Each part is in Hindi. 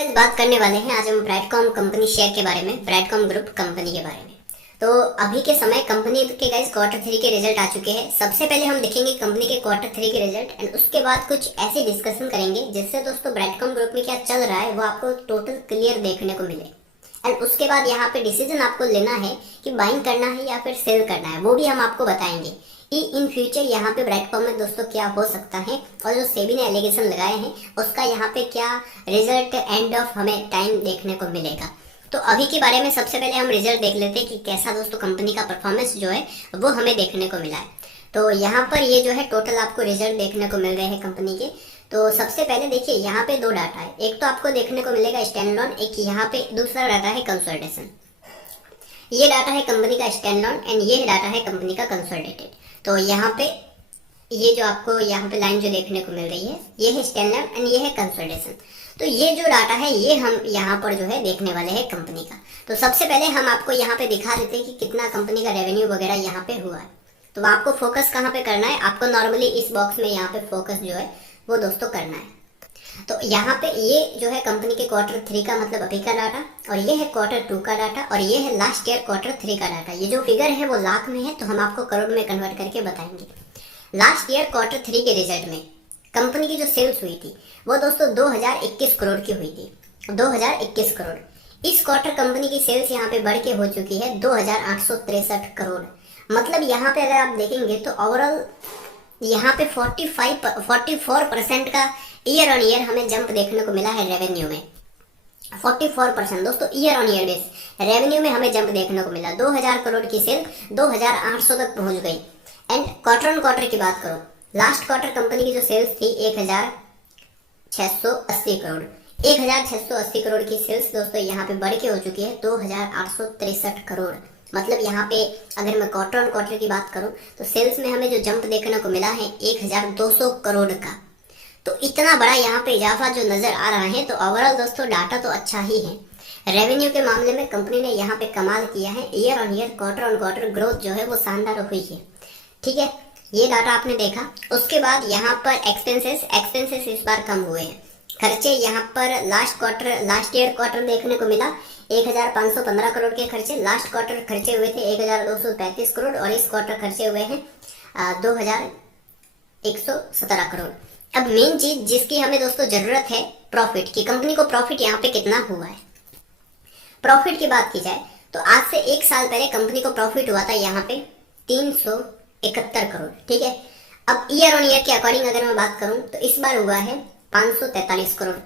आज बात करने वाले हैं आज हम ब्राइटकॉम कंपनी शेयर के बारे में, ब्राइटकॉम ग्रुप कंपनी के बारे में। तो अभी के समय कंपनी के गाइस क्वार्टर 3 के रिजल्ट आ चुके हैं। सबसे पहले हम देखेंगे कंपनी के क्वार्टर 3 के रिजल्ट एंड उसके बाद कुछ ऐसे डिस्कशन करेंगे जिससे दोस्तों ब्राइटकॉम ग्रुप में क्या चल रहा है वो आपको टोटल क्लियर देखने को मिले। एंड उसके बाद यहाँ पे डिसीजन आपको लेना है कि बाइंग करना है या फिर सेल करना है, वो भी हम आपको बताएंगे कि इन फ्यूचर यहाँ पे ब्राइटकॉम में दोस्तों क्या हो सकता है और जो सेबी ने एलिगेशन लगाए हैं उसका यहाँ पे क्या रिजल्ट एंड ऑफ हमें टाइम देखने को मिलेगा। तो अभी के बारे में सबसे पहले हम रिजल्ट देख लेते हैं कि कैसा दोस्तों कंपनी का परफॉर्मेंस जो है वो हमें देखने को मिला है। तो यहाँ पर ये जो है टोटल आपको रिजल्ट देखने को मिल रहे हैं कंपनी के। तो सबसे पहले देखिए यहाँ पे दो डाटा है, एक तो आपको देखने को मिलेगा स्टैंड लोन, एक यहाँ पे दूसरा डाटा है कंसोलिडेशन। ये डाटा है कंपनी का स्टैंड लोन एंड ये डाटा है कंपनी का कंसोलिडेटेड। तो यहाँ पे ये जो आपको यहाँ पे लाइन जो देखने को मिल रही है ये है स्टैंड लोन एंड ये है कंसोलिडेशन। तो ये जो डाटा है ये हम यहाँ पर जो है देखने वाले हैं कंपनी का। तो सबसे पहले हम आपको यहाँ पे दिखा देते हैं कि कितना कंपनी का रेवेन्यू वगैरह यहाँ पे हुआ है। तो आपको फोकस कहाँ पे करना है, आपको नॉर्मली इस बॉक्स में यहाँ पे फोकस जो है वो दोस्तों करना है। तो यहाँ पे ये जो है कंपनी के क्वार्टर 3 का मतलब अभी का डाटा और ये है क्वार्टर 2 का डाटा और ये है लास्ट ईयर क्वार्टर 3 का डाटा। ये जो फिगर है वो लाख में है तो हम आपको करोड़ में कन्वर्ट करके बताएंगे। लास्ट ईयर क्वार्टर 3 के रिजल्ट में कंपनी की जो सेल्स हुई थी वो दोस्तों 2021 करोड़ की हुई थी, 2021 करोड़। इस क्वार्टर कंपनी की सेल्स यहाँ पे बढ़ के हो चुकी है 2863 करोड़। मतलब यहाँ पे अगर आप देखेंगे तो ओवरऑल यहाँ पे 44% का ईयर ऑन ईयर हमें जंप देखने को मिला है रेवेन्यू में। 44% दोस्तों year on year base revenue में हमें जंप देखने को मिला। 2000 करोड़ की सेल 2800 तक पहुंच गई। एंड क्वार्टर ऑन क्वार्टर की बात करो, लास्ट क्वार्टर कंपनी की जो सेल्स थी 1680 करोड़, 1680 करोड़ की सेल्स दोस्तों यहाँ पे बढ़ के हो चुकी है 2863 करोड़। मतलब यहाँ पे अगर मैं क्वार्टर ऑन क्वार्टर की बात करूं तो सेल्स में हमें जो जंप देखने को मिला है 1200 करोड़ का। तो इतना बड़ा यहाँ पे इजाफा जो नजर आ रहा है तो ओवरऑल दोस्तों डाटा तो अच्छा ही है। रेवेन्यू के मामले में कंपनी ने यहाँ पे कमाल किया है, year on year quarter on quarter growth जो है वो शानदार हुई है। ठीक है, ये डाटा आपने देखा। उसके बाद यहाँ पर एक्सपेंसेस इस बार कम हुए हैं। खर्चे यहाँ पर लास्ट ईयर क्वार्टर देखने को मिला 1515 करोड़ के खर्चे, लास्ट क्वार्टर खर्चे हुए थे 1235 करोड़ और इस क्वार्टर खर्चे हुए हैं 2117 करोड़। अब मेन चीज जिसकी हमें दोस्तों जरूरत है प्रॉफिट की, कंपनी को प्रॉफिट यहाँ पे कितना हुआ है। प्रॉफिट की बात की जाए तो आज से 1 साल पहले कंपनी को प्रॉफिट हुआ था यहाँ पे 371 करोड़। ठीक है, अब ईयर ऑन ईयर के अकॉर्डिंग अगर मैं बात करूं तो इस बार हुआ है 543 करोड़।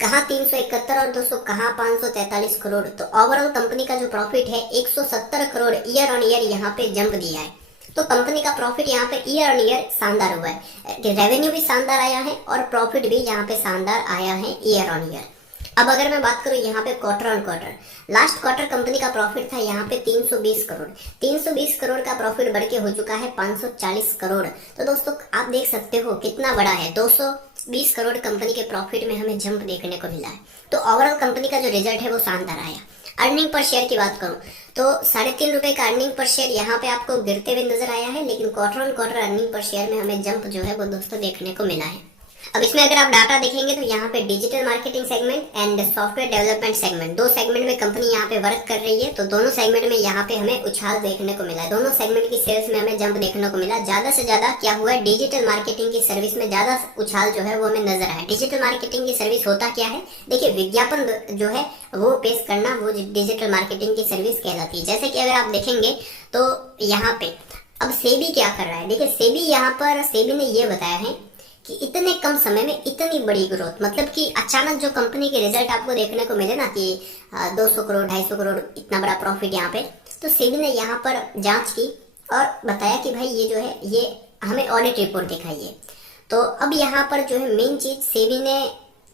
कहाँ 371 और दोस्तों कहाँ 543 करोड़। तो ओवरऑल कंपनी का जो प्रॉफिट है 170 करोड़ ईयर ऑन ईयर यहाँ पे जंप दिया है। तो कंपनी का प्रॉफिट यहाँ पे ईयर ऑन ईयर शानदार हुआ है, रेवेन्यू भी शानदार आया है और प्रॉफिट भी यहाँ पे शानदार आया है ईयर ऑन ईयर। अब अगर मैं बात करूं यहाँ पे quarter on quarter, last quarter company का प्रॉफिट था यहाँ पे 320 करोड़। 320 करोड़ का प्रॉफिट बढ़ के हो चुका है 540 करोड़। तो दोस्तों आप देख सकते हो कितना बड़ा है, 220 करोड़ कंपनी के प्रॉफिट में हमें जंप देखने को मिला है। तो ओवरऑल कंपनी का जो रिजल्ट है वो शानदार आया। अर्निंग पर शेयर की बात करूं तो 3.5 रुपए का अर्निंग पर शेयर यहाँ पे आपको गिरते हुए नजर आया है, लेकिन quarter on quarter earning per share में हमें जंप जो है वो दोस्तों देखने को मिला है। अब इसमें अगर आप डाटा देखेंगे तो यहाँ पे digital marketing segment and software development segment, 2 segment में कंपनी यहाँ पे वर्क कर रही है। तो दोनों सेगमेंट में यहाँ पे हमें उछाल देखने को मिला है, दोनों सेगमेंट की सेल्स में हमें जंप देखने को मिला। ज्यादा से ज्यादा क्या हुआ है, डिजिटल मार्केटिंग की सर्विस में ज्यादा उछाल जो है वो हमें नजर आया। डिजिटल मार्केटिंग की सर्विस होता क्या है, देखिए विज्ञापन जो है वो पेश करना वो डिजिटल मार्केटिंग की सर्विस कहलाती है। जैसे कि अगर आप देखेंगे तो यहाँ पे अब सेबी क्या कर रहा है, देखिए सेबी ने ये बताया है कि इतने कम समय में इतनी बड़ी ग्रोथ, मतलब कि अचानक जो कंपनी के रिजल्ट आपको देखने को मिले ना कि 200 करोड़ 250 करोड़ इतना बड़ा प्रॉफिट यहाँ पे, तो सेबी ने यहाँ पर जांच की और बताया कि भाई ये जो है ये हमें ऑडिट रिपोर्ट दिखाइए। तो अब यहाँ पर जो है मेन चीज सेबी ने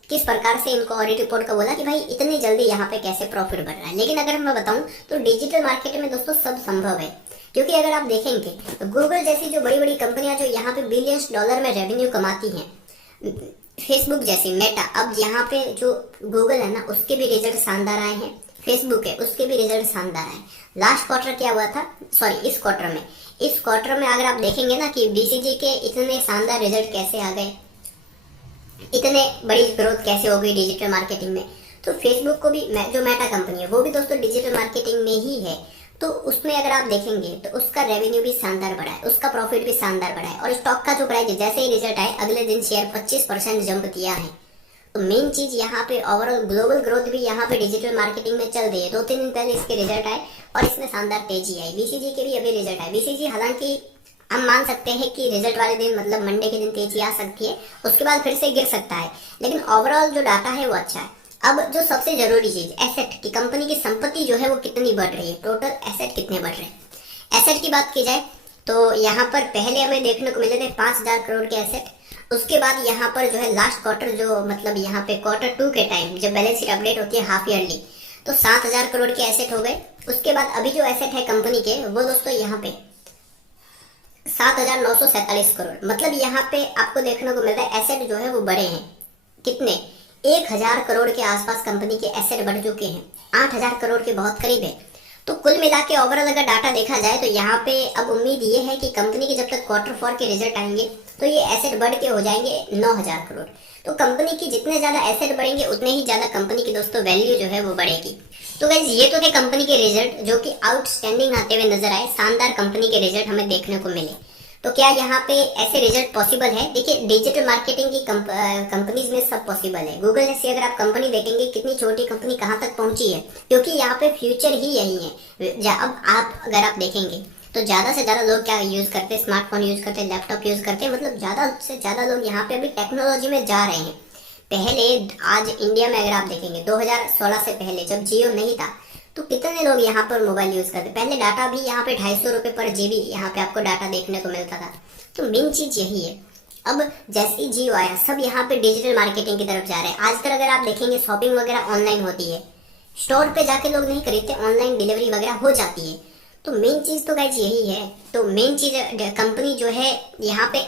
किस प्रकार से इनको ऑडिट रिपोर्ट का बोला कि भाई इतनी जल्दी यहाँ पे कैसे प्रॉफिट बढ़ रहा है। लेकिन अगर मैं बताऊं तो डिजिटल मार्केट में दोस्तों सब संभव है, क्योंकि अगर आप देखेंगे तो गूगल जैसी जो बड़ी बड़ी कंपनियां जो यहाँ पे बिलियंस डॉलर में रेवेन्यू कमाती हैं, फेसबुक जैसी मेटा, अब यहाँ पे जो गूगल है ना उसके भी रिजल्ट शानदार आए हैं, फेसबुक है उसके भी रिजल्ट शानदार आए। लास्ट क्वार्टर क्या हुआ था, सॉरी इस क्वार्टर में अगर आप देखेंगे ना कि बीसीजी के इतने शानदार रिजल्ट कैसे आ गए, इतने बड़ी ग्रोथ कैसे हो गई डिजिटल मार्केटिंग में, तो फेसबुक को भी जो मेटा कंपनी है वो भी दोस्तों डिजिटल मार्केटिंग में ही है। तो उसमें अगर आप देखेंगे तो उसका रेवेन्यू भी शानदार बढ़ा है, उसका प्रॉफिट भी शानदार बढ़ा है, और स्टॉक का जो प्राइस है जैसे ही रिजल्ट आए अगले दिन शेयर 25% जंप किया है। तो मेन चीज यहाँ पे ओवरऑल ग्लोबल ग्रोथ भी यहाँ पे डिजिटल मार्केटिंग में चल रही है। 2-3 दिन पहले इसके रिजल्ट आए और इसमें शानदार तेजी आई। बीसीजी के भी अभी रिजल्ट आए। बीसीजी हालांकि हम मान सकते हैं कि रिजल्ट वाले दिन मतलब मंडे के दिन तेजी आ सकती है, उसके बाद फिर से गिर सकता है, लेकिन ओवरऑल जो डाटा है वो अच्छा है। अब जो सबसे जरूरी चीज एसेट की, कंपनी की संपत्ति जो है वो कितनी बढ़ रही है, टोटल एसेट कितने बढ़ रहे हैं। एसेट की बात की जाए तो यहाँ पर पहले हमें देखने को मिले थे 5,000 करोड़ के एसेट। उसके बाद यहाँ पर जो है लास्ट क्वार्टर जो मतलब यहाँ पे Q2 के टाइम जब बैलेंस शीट अपडेट होती है हाफ ईयरली, तो 7,000 करोड़ के एसेट हो गए। उसके बाद अभी जो एसेट है कंपनी के वो दोस्तों यहाँ पे 7,947 करोड़, मतलब यहाँ पे आपको देखने को मिल रहा है एसेट जो है वो बड़े हैं। कितने? 1,000 करोड़ के आसपास कंपनी के एसेट बढ़ चुके हैं, 8,000 करोड़ के बहुत करीब है। तो कुल मिला के ओवरऑल अगर डाटा देखा जाए तो यहाँ पे अब उम्मीद ये है कि कंपनी के जब तक Q4 के रिजल्ट आएंगे तो ये एसेट बढ़ के हो जाएंगे 9,000 करोड़। तो कंपनी की जितने ज्यादा एसेट बढ़ेंगे उतने ही ज्यादा कंपनी की दोस्तों वैल्यू जो है वो बढ़ेगी। तो गाइस ये तो थे कंपनी के रिजल्ट जो कि आउटस्टैंडिंग आते हुए नजर आए, शानदार कंपनी के रिजल्ट हमें देखने को मिले। तो क्या यहाँ पे ऐसे रिजल्ट पॉसिबल है? देखिए डिजिटल मार्केटिंग की कंपनीज में सब पॉसिबल है। गूगल से अगर आप कंपनी देखेंगे कितनी छोटी कंपनी कहाँ तक पहुंची है, क्योंकि यहाँ पे फ्यूचर ही यही है। अब आप अगर आप देखेंगे तो ज्यादा से ज्यादा लोग क्या यूज करते हैं, स्मार्टफोन यूज करते हैं, लैपटॉप यूज करते हैं, मतलब ज्यादा से ज्यादा लोग यहाँ पे अभी टेक्नोलॉजी में जा रहे हैं। पहले आज इंडिया में अगर आप देखेंगे 2016 से पहले जब जियो नहीं था तो कितने लोग यहाँ पर मोबाइल यूज करते, पहले डाटा भी यहाँ पे 250 रुपए पर जीबी यहाँ पे आपको डाटा देखने को मिलता था। तो मेन चीज यही है। अब जैसे ही जियो आया सब यहाँ पे डिजिटल मार्केटिंग की तरफ जा रहे हैं। आजकल अगर आप देखेंगे शॉपिंग वगैरह ऑनलाइन होती है, स्टोर पे जाके लोग नहीं खरीदते, ऑनलाइन डिलीवरी वगैरह हो जाती है। तो मेन चीज तो गाइज यही है। तो मेन चीज कंपनी जो है यहाँ पे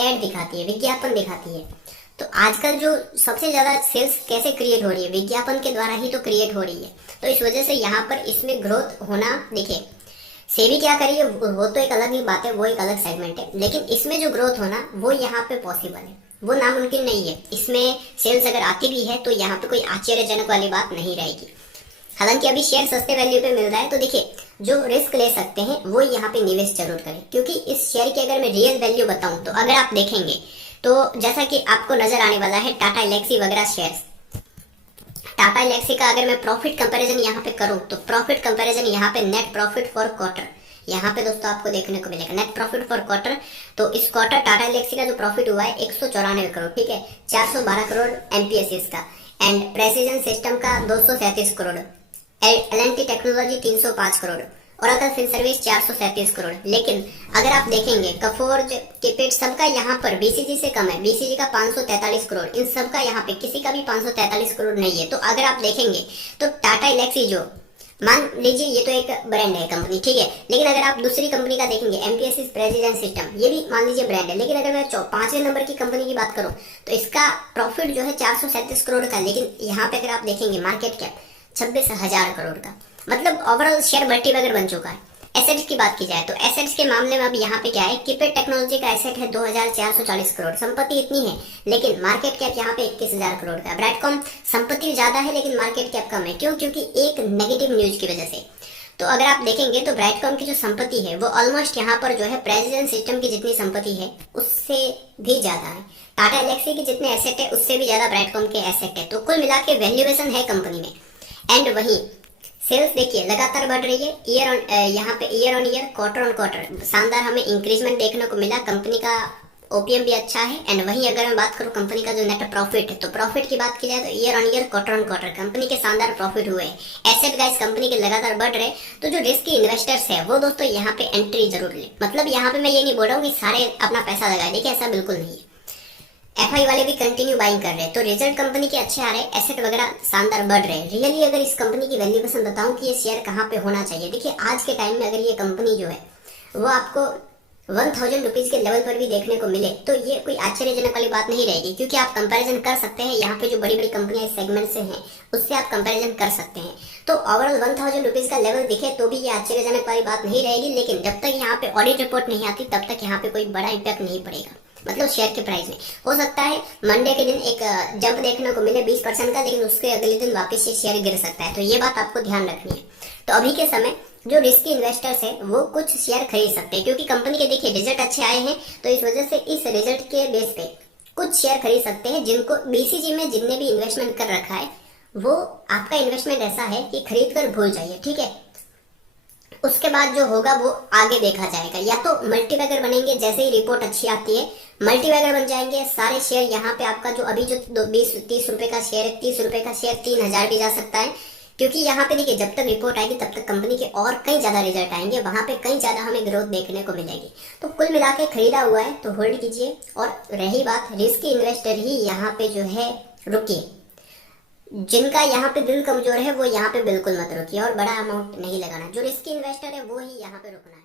एड दिखाती है, विज्ञापन दिखाती है। तो आजकल जो सबसे ज्यादा सेल्स कैसे क्रिएट हो रही है, विज्ञापन के द्वारा ही तो क्रिएट हो रही है। तो इस वजह से यहाँ पर इसमें ग्रोथ होना, देखिए सेबी क्या करी है वो तो एक अलग ही बात है, वो एक अलग सेगमेंट है, लेकिन इसमें जो ग्रोथ होना वो यहाँ पे पॉसिबल है, वो नामुमकिन नहीं है। इसमें सेल्स अगर आती भी है तो यहाँ पे कोई आश्चर्यजनक वाली बात नहीं रहेगी। हालांकि अभी शेयर सस्ते वैल्यू पे मिल रहा है, तो देखिए जो रिस्क ले सकते हैं वो यहाँ पे निवेश जरूर करें, क्योंकि इस शेयर की अगर मैं रियल वैल्यू बताऊं तो अगर आप देखेंगे तो जैसा कि आपको नजर आने वाला है टाटा एलेक्सी वगैरह शेयर्स, टाटा एलेक्सी का अगर मैं प्रॉफिट कंपैरिजन यहाँ पे करूं तो प्रॉफिट कंपैरिजन यहाँ पे नेट प्रॉफिट फॉर क्वार्टर यहाँ पे दोस्तों आपको देखने को मिलेगा नेट प्रॉफिट फॉर क्वार्टर। तो इस क्वार्टर टाटा एलेक्सी का जो प्रॉफिट हुआ है 194 करोड़, ठीक है, 412 करोड़ एमपीएसएस का, एंड प्रेसिजन सिस्टम का 237 crore, LNT technology 305 crore, Oracle fin service 437 crore. लेकिन अगर आप देखेंगे कफोर्ज, केपेट सबका यहाँ पर बीसीजी से कम है, बीसीजी का 543 करोड़, इन सबका यहाँ पे किसी का भी 543 करोड़ नहीं है। तो अगर आप देखेंगे तो टाटा एलेक्सी जो मान लीजिए ये तो एक ब्रांड है कंपनी, ठीक है, लेकिन अगर आप दूसरी कंपनी का देखेंगे एमपीएसएस प्रेसिडेंट सिस्टम, ये भी मान लीजिए ब्रांड है, लेकिन अगर मैं 5वें नंबर की कंपनी की बात करूं तो इसका प्रॉफिट जो है 437 करोड़ का, लेकिन यहाँ पे अगर आप देखेंगे मार्केट कैप 26,000 करोड़ का, मतलब ओवरऑल शेयर मल्टीबैगर बन चुका है। एसेट्स की बात की जाए तो एसेट्स के मामले में अब यहाँ पे क्या है, किपेट टेक्नोलॉजी का एसेट है 2,440 करोड़, संपत्ति इतनी है लेकिन मार्केट कैप यहाँ पे 21,000 करोड़ का। ब्रांडकॉम संपत्ति ज्यादा है लेकिन मार्केट कैप कम है, क्यों? क्योंकि एक नेगेटिव न्यूज की वजह से। तो अगर आप देखेंगे तो ब्रांडकॉम की जो संपत्ति है वो ऑलमोस्ट यहाँ पर जो है प्रेसिडेंट सिस्टम की जितनी संपत्ति है उससे भी ज्यादा है, टाटा एलेक्सी की जितने एसेट है उससे भी ज्यादा ब्रांडकॉम के एसेट है। तो कुल मिला के वैल्यूएशन है कंपनी में। एंड वही सेल्स देखिए लगातार बढ़ रही है, ईयर ऑन यहाँ पे year on year, quarter on quarter शानदार हमें इंक्रीजमेंट देखने को मिला। कंपनी का ओपीएम भी अच्छा है। एंड वहीं अगर मैं बात करूं कंपनी का जो नेट प्रॉफिट है, तो प्रॉफिट की बात की जाए तो year on year, quarter on quarter company के शानदार प्रॉफिट हुए। एसेट गाइस कंपनी के लगातार बढ़ रहे, तो जो रिस्की इन्वेस्टर्स है वो दोस्तों यहाँ पे एंट्री जरूर ले। मतलब यहाँ पे मैं ये नहीं बोल रहा हूँ कि सारे अपना पैसा लगाए, देखिए ऐसा बिल्कुल नहीं है। एफआई वाले भी कंटिन्यू बाइंग कर रहे हैं, तो रिजल्ट कंपनी के अच्छे आ रहे हैं, एसेट वगैरह शानदार बढ़ रहे हैं। रियली अगर इस कंपनी की वैल्यूएशन बताऊं कि ये शेयर कहाँ पे होना चाहिए, देखिए आज के टाइम में अगर ये कंपनी जो है वो आपको 1,000 रुपीज के लेवल पर भी देखने को मिले तो ये कोई आश्चर्यजनक वाली बात नहीं रहेगी, क्योंकि आप कंपैरिजन कर सकते हैं यहाँ पे जो बड़ी बड़ी कंपनियां इस सेगमेंट से हैं उससे आप कंपैरिजन कर सकते हैं। तो ओवरऑल 1,000 रुपीज का लेवल दिखे तो भी ये आश्चर्यजनक वाली बात नहीं रहेगी, लेकिन जब तक यहाँ पे ऑडिट रिपोर्ट नहीं आती तब तक यहाँ पे कोई बड़ा इम्पैक्ट नहीं पड़ेगा। मतलब शेयर के प्राइस में। हो सकता है मंडे के दिन एक जंप देखने को मिले 20% का, लेकिन उसके अगले दिन वापस ये शेयर गिर सकता है। तो ये बात आपको ध्यान रखनी है। तो अभी के समय जो रिस्की इन्वेस्टर्स है वो कुछ शेयर खरीद सकते हैं, क्योंकि कंपनी के देखिए रिजल्ट अच्छे आए हैं, तो इस वजह से इस रिजल्ट के बेस पे कुछ शेयर खरीद सकते हैं। जिनको बीसीजी में जिनने भी इन्वेस्टमेंट कर रखा है, वो आपका इन्वेस्टमेंट ऐसा है कि खरीद कर भूल जाइए, ठीक है। उसके बाद जो होगा वो आगे देखा जाएगा। या तो मल्टीबैगर बनेंगे, जैसे ही रिपोर्ट अच्छी आती है मल्टीबैगर बन जाएंगे सारे शेयर। यहाँ पे आपका जो अभी जो 20-30 रुपए का शेयर है, 30 रुपए का शेयर 3000 भी जा सकता है, क्योंकि यहाँ पे देखिए जब तक रिपोर्ट आएगी तब तक कंपनी के और कई ज्यादा रिजल्ट आएंगे, वहां पे कई ज्यादा हमें ग्रोथ देखने को मिलेगी। तो कुल मिला के खरीदा हुआ है तो होल्ड कीजिए। और रही बात रिस्की इन्वेस्टर ही यहाँ पे जो है रुकिए। जिनका यहाँ पे दिल कमजोर है वो यहाँ पे बिल्कुल मत रुकिए और बड़ा अमाउंट नहीं लगाना। जो रिस्की इन्वेस्टर है वो ही यहाँ पे रुकना है।